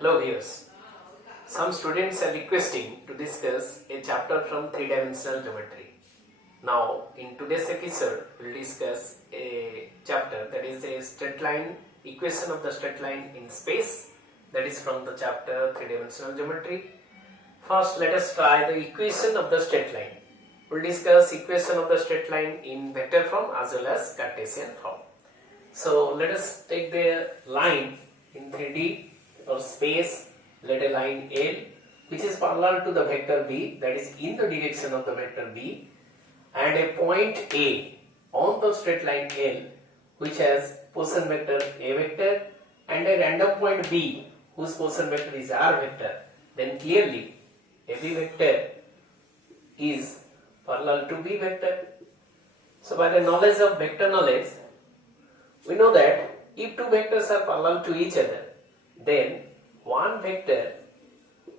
Hello viewers. Some students are requesting to discuss a chapter from three-dimensional geometry. Now, in today's episode, we will discuss a chapter that is a straight line, equation of the straight line in space, that is from the chapter three-dimensional geometry. First, let us try the equation of the straight line. We will discuss equation of the straight line in vector form as well as Cartesian form. So, let us take the line in 3D or space. Let a line L which is parallel to the vector B, that is in the direction of the vector B, and a point A on the straight line L which has position vector A vector and a random point B whose position vector is R vector, then clearly every vector is parallel to B vector. So by the knowledge of vector knowledge, we know that if two vectors are parallel to each other, then one vector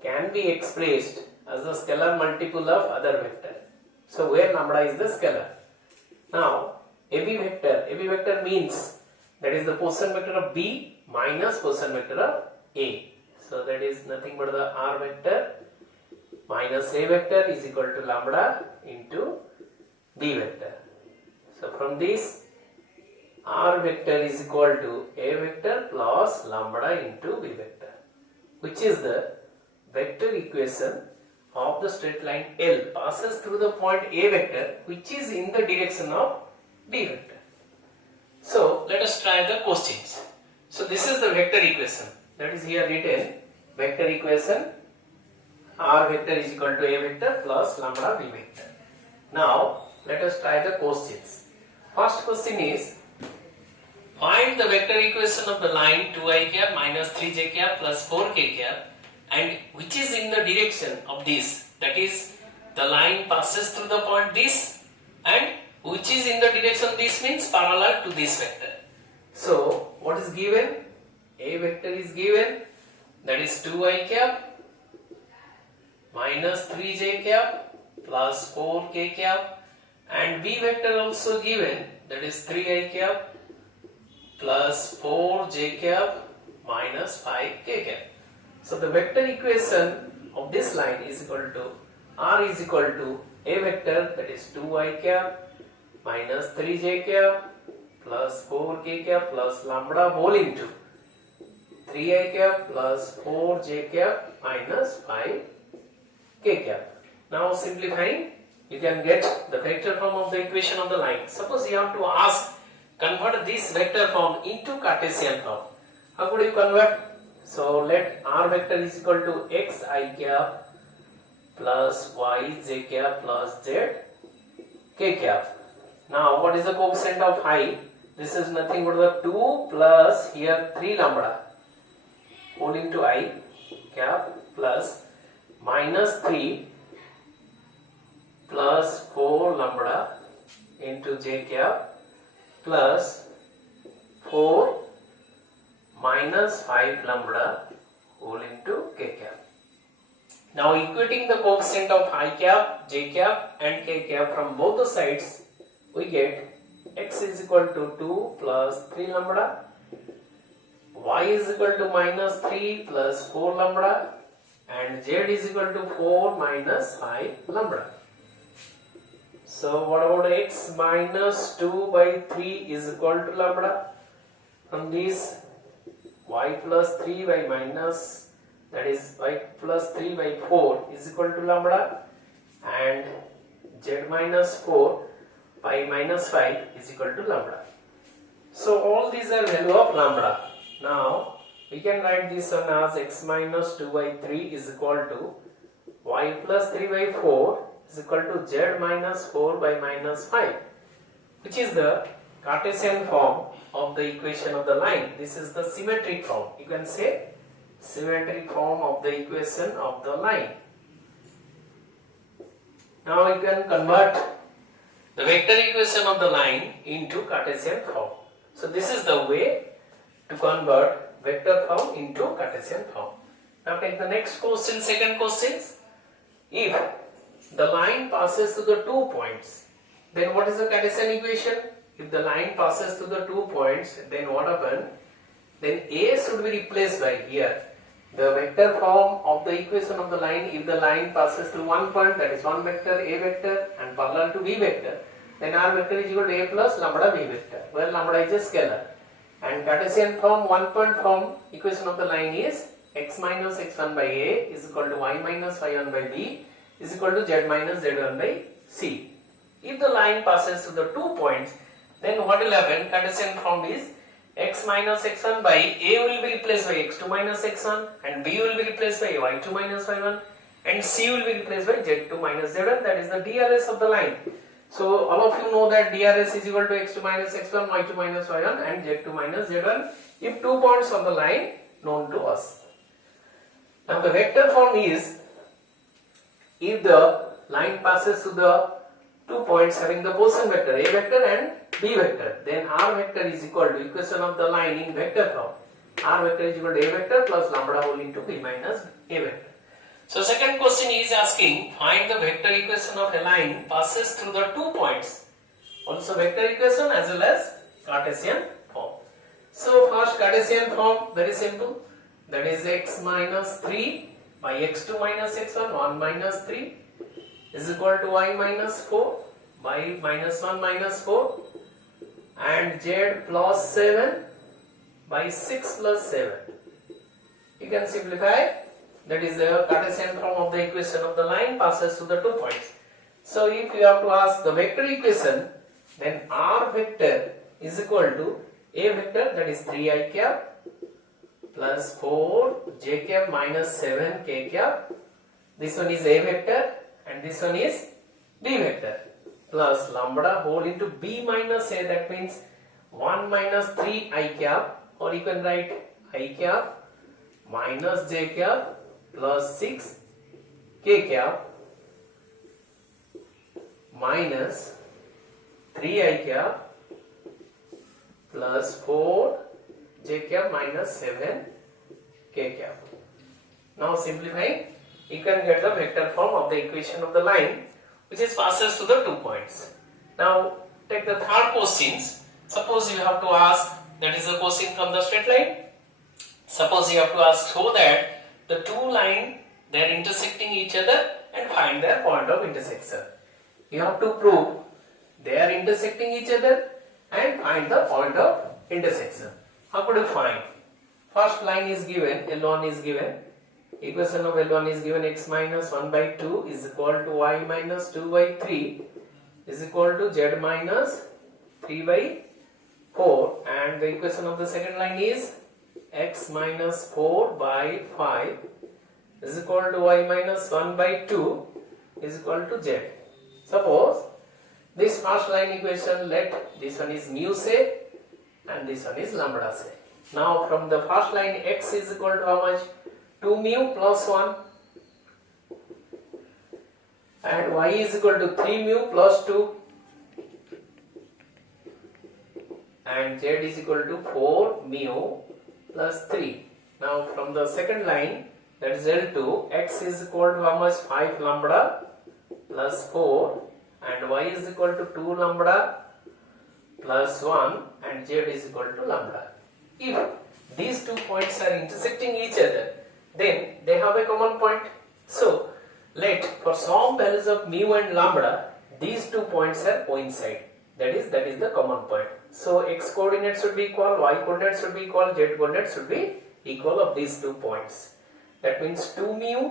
can be expressed as the scalar multiple of other vector. So where lambda is the scalar. Now AB vector means that is the position vector of B minus position vector of A. So that is nothing but the R vector minus A vector is equal to lambda into B vector. So from this, R vector is equal to A vector plus lambda into B vector, which is the vector equation of the straight line L passes through the point A vector which is in the direction of B vector. So let us try the questions. So this is the vector equation, that is here written vector equation R vector is equal to A vector plus lambda B vector. Now let us try the questions. First question is, find the vector equation of the line 2i cap minus 3j cap plus 4k cap and which is in the direction of this, that is the line passes through the point this and which is in the direction of this means parallel to this vector. So what is given? A vector is given, that is 2i cap minus 3j cap plus 4k cap, and B vector also given, that is 3i cap plus 4j cap minus 5k cap. So the vector equation of this line is equal to R is equal to A vector, that is 2i cap minus 3j cap plus 4k cap plus lambda whole into 3i cap plus 4j cap minus 5k cap. Now simplifying, you can get the vector form of the equation of the line. Suppose you have to ask, convert this vector form into Cartesian form. How could you convert? So let R vector is equal to xi cap plus yj cap plus zk cap. Now what is the coefficient of I? This is nothing but the 2 plus here 3 lambda whole into I cap plus minus 3 plus 4 lambda into j cap plus 4 minus 5 lambda whole into k cap. Now equating the coefficient of I cap, j cap and k cap from both the sides, we get x is equal to 2 plus 3 lambda, y is equal to minus 3 plus 4 lambda, and z is equal to 4 minus 5 lambda. So what about x minus 2 by 3 is equal to lambda? From this, y plus 3 by minus, that is y plus 3 by 4 is equal to lambda, and z minus 4 by minus 5 is equal to lambda. So all these are value of lambda. Now we can write this one as x minus 2 by 3 is equal to y plus 3 by 4 is equal to z minus 4 by minus 5, which is the Cartesian form of the equation of the line. This is the symmetric form. You can say symmetric form of the equation of the line. Now you can convert the vector equation of the line into Cartesian form. So this is the way to convert vector form into Cartesian form. Now take the next question, second question. If the line passes through the 2 points, then what is the Cartesian equation? If the line passes through the 2 points, then what happens? Then A should be replaced by here the vector form of the equation of the line, if the line passes through one point, that is one vector A vector and parallel to B vector, then R vector is equal to A plus lambda B vector, where lambda is a scalar. And Cartesian form, one point form equation of the line is x minus x1 by A is equal to y minus y1 by B is equal to z minus z1 by C. If the line passes through the 2 points, then what will happen? Cartesian form is x minus x1 by A will be replaced by x2 minus x1 and B will be replaced by y2 minus y1 and C will be replaced by z2 minus z1, that is the DRS of the line. So all of you know that DRS is equal to x2 minus x1, y2 minus y1 and z2 minus z1 if 2 points on the line known to us. Now the vector form is, if the line passes through the 2 points having the position vector A vector and B vector, then R vector is equal to equation of the line in vector form. R vector is equal to A vector plus lambda whole into B minus A vector. So second question is asking, find the vector equation of a line passes through the 2 points. Also vector equation as well as Cartesian form. So first Cartesian form, very simple, that is x minus 3 by x2 minus x1, 1 minus 3 is equal to y minus 4 by minus 1 minus 4 and z plus 7 by 6 plus 7. You can simplify, that is the Cartesian form of the equation of the line passes through the 2 points. So if you have to ask the vector equation, then R vector is equal to A vector, that is 3i cap plus 4 j cap minus 7 k cap. This one is A vector and this one is B vector plus lambda whole into B minus A, that means 1 minus 3 I cap, or you can write I cap minus j cap plus 6 k cap minus 3 I cap plus 4 j cap minus 7 k cap. Now simplifying, you can get the vector form of the equation of the line which is passes to the 2 points. Now take the third questions. Suppose you have to ask, that is a question from the straight line. Suppose you have to ask, show that the two lines, they are intersecting each other and find their point of intersection. You have to prove they are intersecting each other and find the point of intersection. How could you find? First line is given, L1 is given. Equation of L1 is given, x minus 1 by 2 is equal to y minus 2 by 3 is equal to z minus 3 by 4, and the equation of the second line is x minus 4 by 5 is equal to y minus 1 by 2 is equal to z. Suppose this first line equation, let this one is mu say and this one is lambda say. Now from the first line, x is equal to how much? 2 mu plus 1 and y is equal to 3 mu plus 2 and z is equal to 4 mu plus 3. Now from the second line, that is L2, x is equal to how much? 5 lambda plus 4 and y is equal to 2 lambda plus 1 and z is equal to lambda. If these 2 points are intersecting each other, then they have a common point. So let for some values of mu and lambda, these 2 points are coincide. That is the common point. So x coordinate should be equal, y coordinate should be equal, z coordinate should be equal of these 2 points. That means 2 mu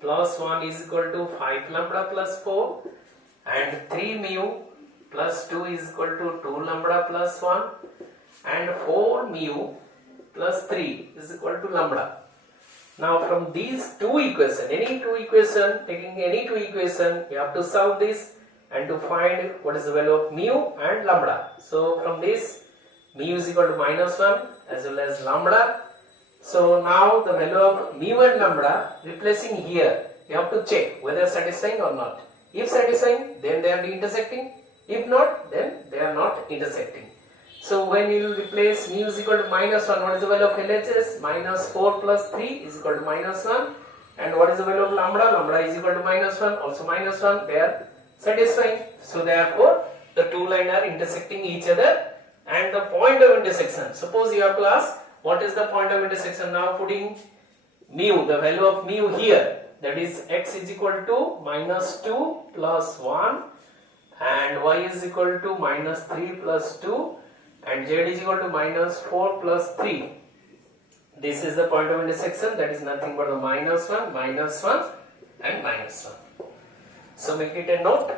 plus 1 is equal to 5 lambda plus 4 and 3 mu plus 2 is equal to 2 lambda plus 1 and 4 mu plus 3 is equal to lambda. Now from these two equations, taking any two equation, you have to solve this and to find what is the value of mu and lambda. So from this, mu is equal to minus 1 as well as lambda. So now the value of mu and lambda, replacing here, you have to check whether satisfying or not. If satisfying, then they are intersecting. If not, then they are not intersecting. So when you will replace mu is equal to minus 1, what is the value of LHS? Minus 4 plus 3 is equal to minus 1. And what is the value of lambda? Lambda is equal to minus 1, also minus 1, they are satisfying. So therefore, the two lines are intersecting each other and the point of intersection. Suppose you have to ask, what is the point of intersection? Now putting mu, the value of mu here, that is x is equal to minus 2 plus 1 and y is equal to minus 3 plus 2 and z is equal to minus 4 plus 3. This is the point of intersection, that is nothing but the minus 1 and minus 1. So make it a note.